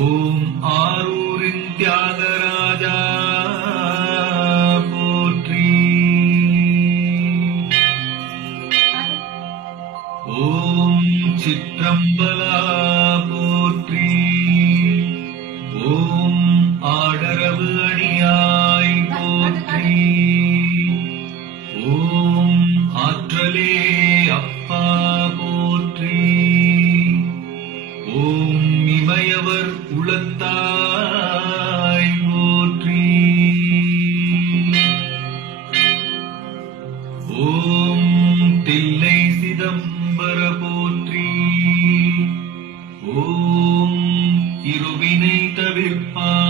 ஓம் ஆரூரின் தியாகராஜா போற்றி. ஓம் சிற்றம்பலா போற்றி. ஓம் ஆடரவு அணியாய் போற்றி. ஓம் ஆற்றலே அப்பா போற்றி. ஓம் இமையவர் உளத்தாய் போற்றி. ஓம் தில்லை சிதம்பர போற்றி. ஓம் இருவினை தவிர்ப்பாய்